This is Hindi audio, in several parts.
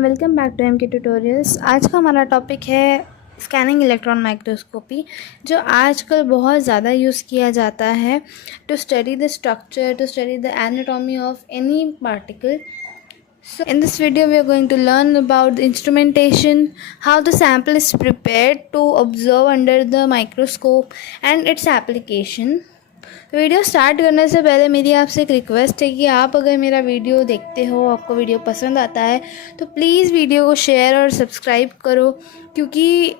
Welcome back to MK tutorials. आज का हमारा टॉपिक है स्कैनिंग इलेक्ट्रॉन माइक्रोस्कोपी, जो आजकल बहुत ज़्यादा यूज़ किया जाता है to study the structure, to study the anatomy of any particle. So in this video we are going to learn about the instrumentation, how the sample is prepared to observe under the microscope and its application. Video start करने से पहले मेरी आपसे एक रिक्वेस्ट है कि आप अगर मेरा वीडियो देखते हो, आपको वीडियो पसंद आता है तो प्लीज़ वीडियो को शेयर और सब्सक्राइब करो, क्योंकि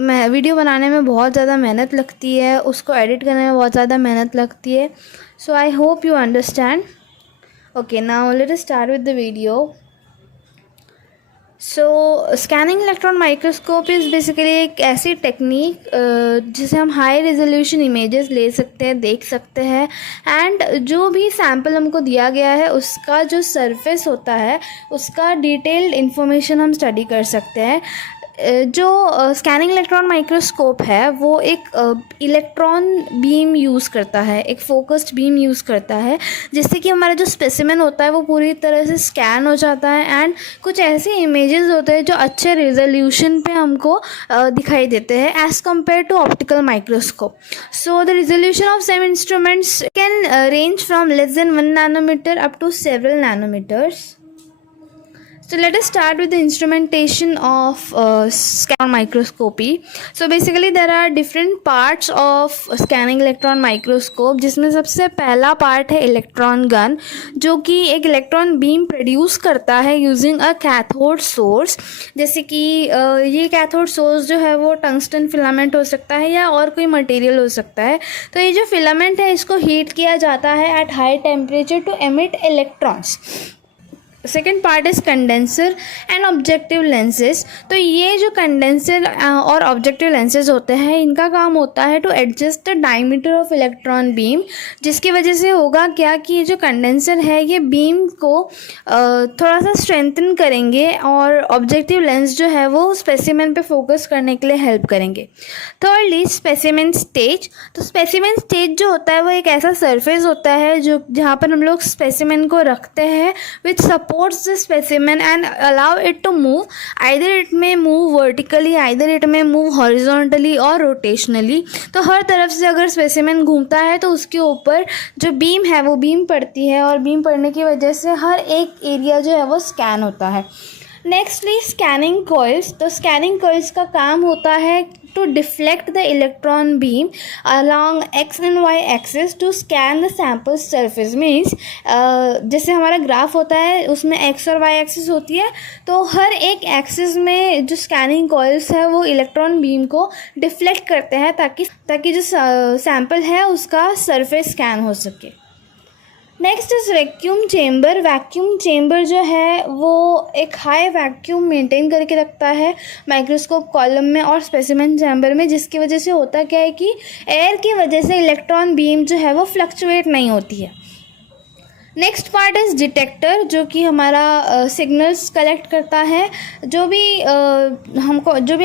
मैं वीडियो बनाने में बहुत ज़्यादा मेहनत लगती है, उसको एडिट करने में बहुत ज़्यादा मेहनत लगती है. So I hope you understand. Okay, now let us start with the video. So scanning electron microscope is basically एक ऐसी टेक्निक जिसे हम हाई रेजोल्यूशन इमेजेस ले सकते हैं, देख सकते हैं, एंड जो भी सैम्पल हमको दिया गया है उसका जो सरफेस होता है उसका डिटेल्ड इन्फॉर्मेशन हम स्टडी कर सकते हैं. जो स्कैनिंग इलेक्ट्रॉन माइक्रोस्कोप है वो एक इलेक्ट्रॉन बीम यूज़ करता है, एक फोकस्ड बीम यूज़ करता है, जिससे कि हमारा जो स्पेसिमेन होता है वो पूरी तरह से स्कैन हो जाता है एंड कुछ ऐसे इमेजेस होते हैं जो अच्छे रेजोल्यूशन पे हमको दिखाई देते हैं as compare to optical microscope. So the resolution of some instruments can range from less than 1 nanometer up to several nanometers. So let us start with the instrumentation of scanning microscopy. So basically there are different parts of scanning electron microscope, जिसमें सबसे पहला पार्ट है इलेक्ट्रॉन गन, जो कि एक इलेक्ट्रॉन बीम प्रोड्यूस करता है यूजिंग अ कैथोड सोर्स. जैसे कि ये कैथोड सोर्स जो है वो टंगस्टन फिलामेंट हो सकता है या और कोई मटेरियल हो सकता है. तो ये जो फिलामेंट है इसको हीट किया जाता है at high temperature to emit electrons. Second part is condenser and objective lenses. तो ये जो कंडेंसर और ऑब्जेक्टिव लेंसेज होते हैं इनका काम होता है to adjust the diameter of electron beam, जिसकी वजह से होगा क्या कि ये जो कंडेंसर है ये बीम को थोड़ा सा स्ट्रेंथन करेंगे और ऑब्जेक्टिव लेंस जो है वो स्पेसिमेन पे फोकस करने के लिए हेल्प करेंगे. Thirdly specimen stage. तो स्पेसिमेन स्टेज जो होता है वो एक ऐसा सरफेस होता है जो जहाँ पर हम लोग स्पेसिमेन को रखते हैं with support the specimen and allow it to move. Either it may move vertically, either it may move horizontally or rotationally. तो हर तरफ से अगर स्पेसिमेन घूमता है तो उसके ऊपर जो बीम है वो बीम पड़ती है और बीम पड़ने की वजह से हर एक एरिया जो है वो स्कैन होता है. Nextly scanning coils. तो स्कैनिंग कॉइल्स का काम होता है to deflect the electron beam along x and y axis to scan the sample surface. Means जैसे हमारा ग्राफ होता है उसमें x और y एक्सिस होती है, तो हर एक एक्सिस में जो स्कैनिंग कॉइल्स है वो इलेक्ट्रॉन बीम को डिफ्लेक्ट करते हैं ताकि जो सैम्पल है उसका सरफेस स्कैन हो सके. Next is vacuum chamber. Vacuum chamber जो है वो एक हाई वैक्यूम मेंटेन करके रखता है माइक्रोस्कोप कॉलम में और स्पेसिमेन चैम्बर में, जिसकी वजह से होता क्या है कि एयर की वजह से इलेक्ट्रॉन बीम जो है वो फ्लक्चुएट नहीं होती है. नेक्स्ट पार्ट इज़ डिटेक्टर, जो कि हमारा सिग्नल्स कलेक्ट करता है. जो भी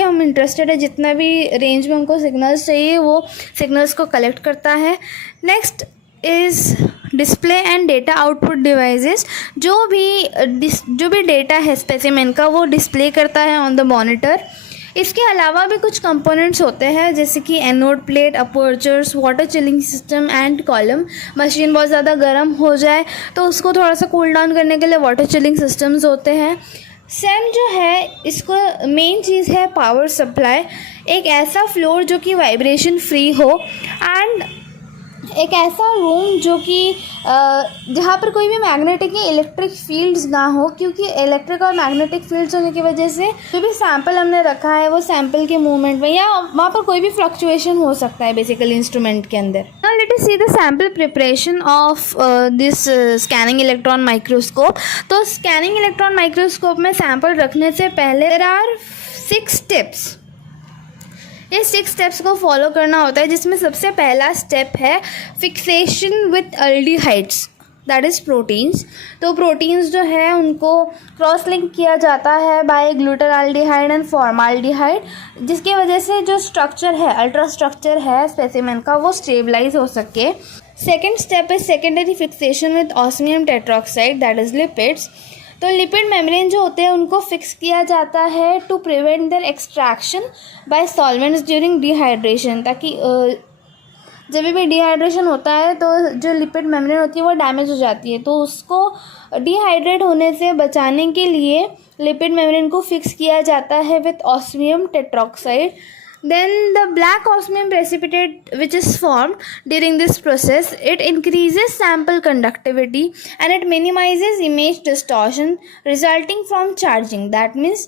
हम इंटरेस्टेड है, जितना भी रेंज में हमको सिग्नल्स चाहिए वो सिग्नल्स को कलेक्ट करता है. Next is display and data output devices. जो भी डेटा है स्पेसिमेन का वो डिस्प्ले करता है ऑन द मॉनिटर. इसके अलावा भी कुछ कंपोनेंट्स होते हैं जैसे कि anode plate, apertures, water chilling system and column. Machine बहुत ज़्यादा गर्म हो जाए तो उसको थोड़ा सा कूल डाउन करने के लिए वाटर चिलिंग सिस्टम्स होते हैं. सेम जो है इसको मेन चीज़ है पावर सप्लाई. एक ऐसा फ्लोर जो कि वाइब्रेशन फ्री हो एंड एक ऐसा रूम जो कि जहाँ पर कोई भी मैग्नेटिक या इलेक्ट्रिक फील्ड्स ना हो, क्योंकि इलेक्ट्रिक और मैग्नेटिक फील्ड्स होने की वजह से जो भी सैम्पल हमने रखा है वो सैम्पल के मूवमेंट में या वहाँ पर कोई भी फ्लक्चुएशन हो सकता है बेसिकली इंस्ट्रूमेंट के अंदर. Now let us see the sample preparation of this scanning electron microscope. तो स्कैनिंग इलेक्ट्रॉन माइक्रोस्कोप में सैम्पल रखने से पहले देयर आर 6 स्टेप्स. ये 6 स्टेप्स को फॉलो करना होता है, जिसमें सबसे पहला स्टेप है fixation with aldehydes, that is proteins. तो प्रोटीन्स जो है उनको क्रॉस लिंक किया जाता है बाय ग्लूटाराल्डिहाइड एंड फॉर्माल्डिहाइड, जिसकी वजह से जो स्ट्रक्चर है, अल्ट्रा स्ट्रक्चर है स्पेसिमेन का, वो स्टेबलाइज हो सके. Second step is secondary fixation with osmium tetroxide, that is lipids. तो लिपिड मेम्ब्रेन जो होते हैं उनको फिक्स किया जाता है to prevent their extraction by solvents during dehydration, ताकि जब भी डिहाइड्रेशन होता है तो जो लिपिड मेम्ब्रेन होती है वो डैमेज हो जाती है, तो उसको डिहाइड्रेट होने से बचाने के लिए लिपिड मेम्ब्रेन को फिक्स किया जाता है with osmium tetroxide. Then the black osmium precipitate which is formed during this process, it increases sample conductivity and it minimizes image distortion resulting from charging. That means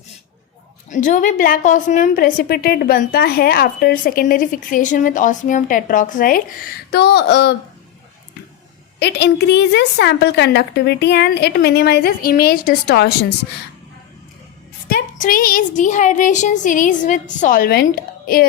जो भी ब्लैक ऑस्मियम प्रेसिपिटेट बनता है after secondary fixation with osmium tetroxide, तो it increases sample conductivity and it minimizes image distortions. Step 3 is dehydration series with solvent.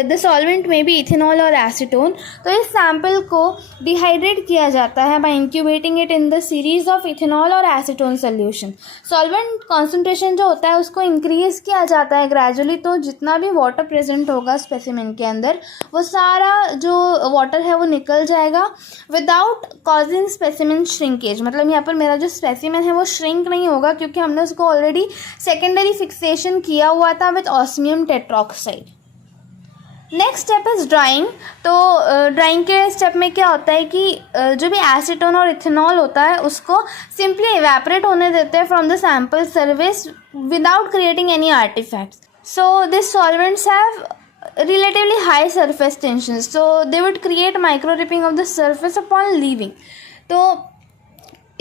The solvent may be ethanol or acetone. तो इस सैम्पल को डिहाइड्रेट किया जाता है by incubating it in the series of ethanol और एसीटोन सोल्यूशन. सॉल्वेंट कॉन्सेंट्रेशन जो होता है उसको इंक्रीज किया जाता है ग्रेजुअली, तो जितना भी वाटर प्रेजेंट होगा स्पेसिमेन के अंदर वो सारा जो वाटर है वो निकल जाएगा विदाउट कॉजिंग स्पेसिमेन श्रिंकेज. मतलब यहाँ पर मेरा जो स्पेसिमेन है वो श्रिंक नहीं होगा क्योंकि हमने उसको ऑलरेडी सेकेंडरी फिक्सेशन किया हुआ था with osmium tetroxide. Next step is drawing. तो ड्राइंग के स्टेप में क्या होता है कि जो भी एसीटोन और इथेनॉल होता है उसको सिंपली इवेपोरेट होने देते हैं from the sample surface without creating any artifacts. So this solvents have relatively high surface tensions, so they would create micro ripping of the surface upon leaving. तो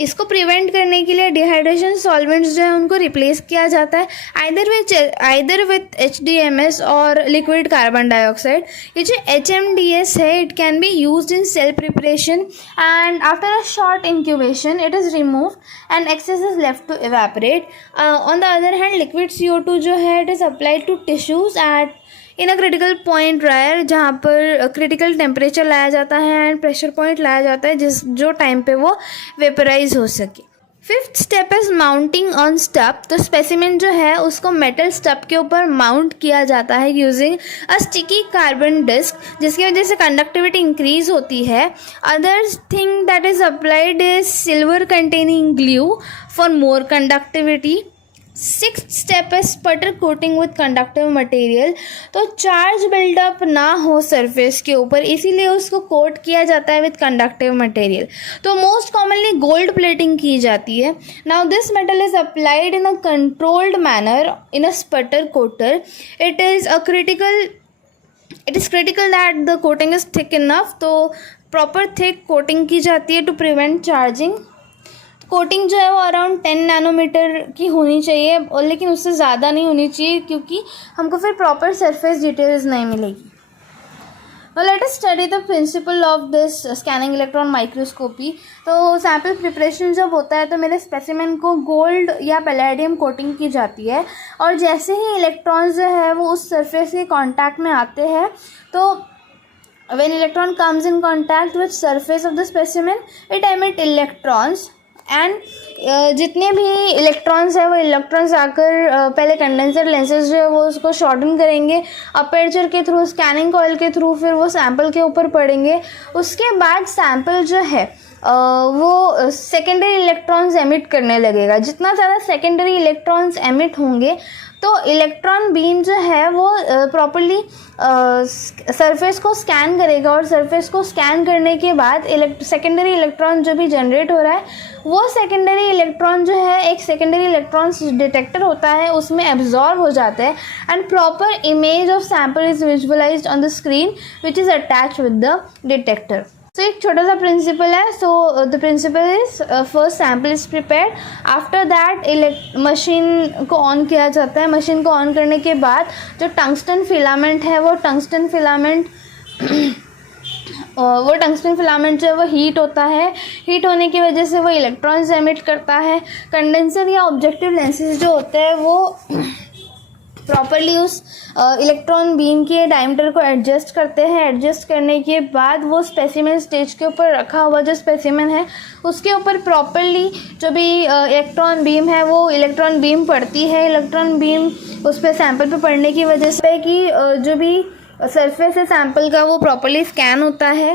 इसको प्रिवेंट करने के लिए डिहाइड्रेशन सॉल्वेंट्स जो है उनको रिप्लेस किया जाता है आइदर विथ HDMS और लिक्विड कार्बन डाइऑक्साइड. ये जो HMDS है it can be used in cell preparation and after a short incubation it is removed and excess is left to evaporate. On the other hand liquid CO2 जो है it is applied to tissues at in a critical point dryer, जहाँ पर क्रिटिकल टेम्परेचर लाया जाता है एंड प्रेशर पॉइंट लाया जाता है जो टाइम पे वो वेपराइज हो सके. Fifth step is mounting on stub. तो स्पेसिमेन जो है उसको मेटल स्टब के ऊपर माउंट किया जाता है using a sticky carbon disc, जिसकी वजह से कंडक्टिविटी इंक्रीज होती है. Other thing that is applied is silver containing glue for more conductivity. Sixth step है sputter coating with conductive material. तो चार्ज बिल्डअप ना हो सरफेस के ऊपर इसीलिए उसको कोट किया जाता है विथ कंडक्टिव मटेरियल. तो मोस्ट कॉमनली गोल्ड प्लेटिंग की जाती है. Now this metal is applied in a controlled manner in a sputter coater. It is critical that the coating is thick enough. तो प्रॉपर थिक कोटिंग की जाती है टू प्रिवेंट चार्जिंग. कोटिंग जो है वो अराउंड 10 नैनोमीटर की होनी चाहिए, और लेकिन उससे ज़्यादा नहीं होनी चाहिए क्योंकि हमको फिर प्रॉपर सरफेस डिटेल्स नहीं मिलेगी. Let us study the principle of this scanning electron microscopy. तो सैम्पल प्रिपरेशन जब होता है तो मेरे स्पेसिमेन को गोल्ड या पैलेडियम कोटिंग की जाती है, और जैसे ही इलेक्ट्रॉन्स जो है वो उस सरफेस के कॉन्टैक्ट में आते हैं तो when electron comes in contact with surface of the specimen it emit electrons and जितने भी इलेक्ट्रॉन्स हैं वो इलेक्ट्रॉन्स आकर पहले कंडेंसर लेंसेज जो है वो उसको शॉर्टन करेंगे अपर्चर के थ्रू, स्कैनिंग कॉइल के थ्रू, फिर वो सैम्पल के ऊपर पड़ेंगे. उसके बाद सैम्पल जो है वो सेकेंडरी इलेक्ट्रॉन्स एमिट करने लगेगा. जितना ज़्यादा सेकेंडरी इलेक्ट्रॉन्स एमिट होंगे तो इलेक्ट्रॉन बीम जो है वो प्रॉपर्ली सरफेस को स्कैन करेगा, और सरफेस को स्कैन करने के बाद सेकेंडरी इलेक्ट्रॉन जो भी जनरेट हो रहा है वो सेकेंडरी इलेक्ट्रॉन जो है एक सेकेंडरी इलेक्ट्रॉन्स डिटेक्टर होता है उसमें एब्जॉर्ब हो जाता है and proper image of sample is visualized on the screen which is attached with the detector. So एक छोटा सा प्रिंसिपल है. So the principle is first sample is prepared, after that machine को ऑन किया जाता है. मशीन को ऑन करने के बाद जो टंगस्टन फिलामेंट है वो टंगस्टन फिलामेंट जो है वो हीट होता है. हीट होने की वजह से वो इलेक्ट्रॉन्स एमिट करता है. कंडेंसर या ऑब्जेक्टिव लेंसेज जो होते हैं वो प्रॉपरली उस इलेक्ट्रॉन बीम के डायमीटर को एडजस्ट करते हैं. एडजस्ट करने के बाद वो स्पेसिमेन स्टेज के ऊपर रखा हुआ जो स्पेसिमेन है उसके ऊपर प्रॉपरली जो भी इलेक्ट्रॉन बीम है वो इलेक्ट्रॉन बीम पड़ती है. इलेक्ट्रॉन बीम उस पर सैंपल पे पड़ने की वजह से कि जो भी सरफेस है सैंपल का वो प्रॉपरली स्कैन होता है.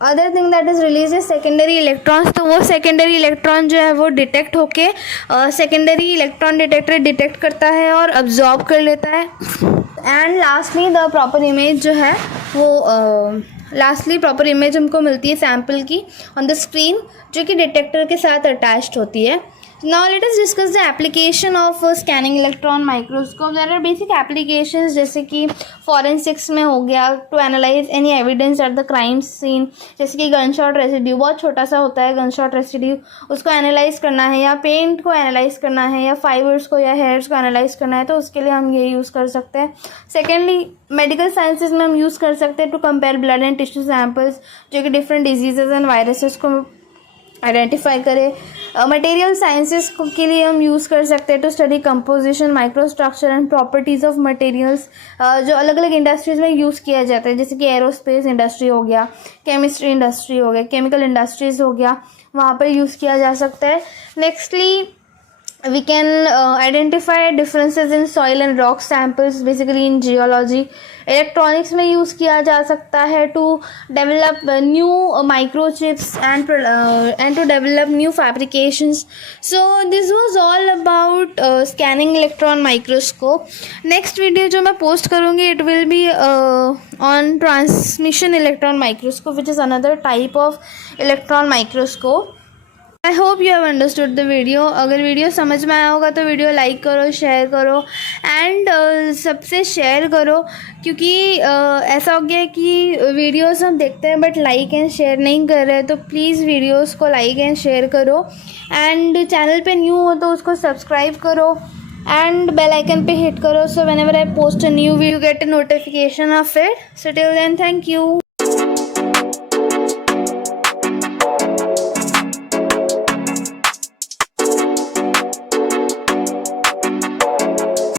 Other thing that is release is secondary electrons. तो वो सेकेंडरी इलेक्ट्रॉन जो है वो डिटेक्ट होके सेकेंडरी इलेक्ट्रॉन डिटेक्टर डिटेक्ट करता है और अब्जॉर्ब कर लेता है। And lastly the proper image जो है वो लास्टली प्रॉपर इमेज हमको मिलती है सैम्पल की ऑन द स्क्रीन, जो कि डिटेक्टर के साथ अटैच्ड होती है। Now let us discuss the application of scanning electron microscope. There are basic applications जैसे कि forensics में हो गया, to analyze any evidence at the crime scene, जैसे कि गन शॉट रेसिड्यू, बहुत छोटा सा होता है गन शॉट रेसिड्यू, उसको एनालाइज करना है, या पेंट को एनालाइज करना है, या फाइबर्स को या हेयर्स को एनालाइज करना है, तो उसके लिए हम ये यूज़ कर सकते हैं। सेकेंडली मेडिकल साइंसेज में हम यूज़ कर सकते हैं to compare blood and tissue samples, जो कि डिफरेंट डिजीजेज एंड वायरसेस को आइडेंटिफाई करें। मटेरियल साइंसेस के लिए हम यूज़ कर सकते हैं to study composition, microstructure and properties of materials, जो अलग अलग इंडस्ट्रीज़ में यूज़ किया जाता है, जैसे कि एरोस्पेस इंडस्ट्री हो गया, केमिस्ट्री इंडस्ट्री हो गया, केमिकल इंडस्ट्रीज़ हो गया, वहाँ पर यूज़ किया जा सकता है। Nextly we can identify differences in soil and rock samples, basically in geology. Electronics में यूज़ किया जा सकता है to develop new microchips and to develop new fabrications. So this was all about scanning electron microscope. Next video जो मैं पोस्ट करूँगी it will be on transmission electron microscope, which is another type of electron microscope. I hope you have understood the video. अगर वीडियो समझ में आया होगा तो वीडियो लाइक करो, शेयर करो एंड सबसे शेयर करो, क्योंकि ऐसा हो गया है कि वीडियोस हम देखते हैं बट लाइक एंड शेयर नहीं कर रहे, तो प्लीज़ वीडियोस को लाइक एंड शेयर करो। एंड चैनल पे न्यू हो तो उसको सब्सक्राइब करो एंड बेल आइकन पे हिट करो, so whenever I post a new video get a notification of it. So till then, thank you.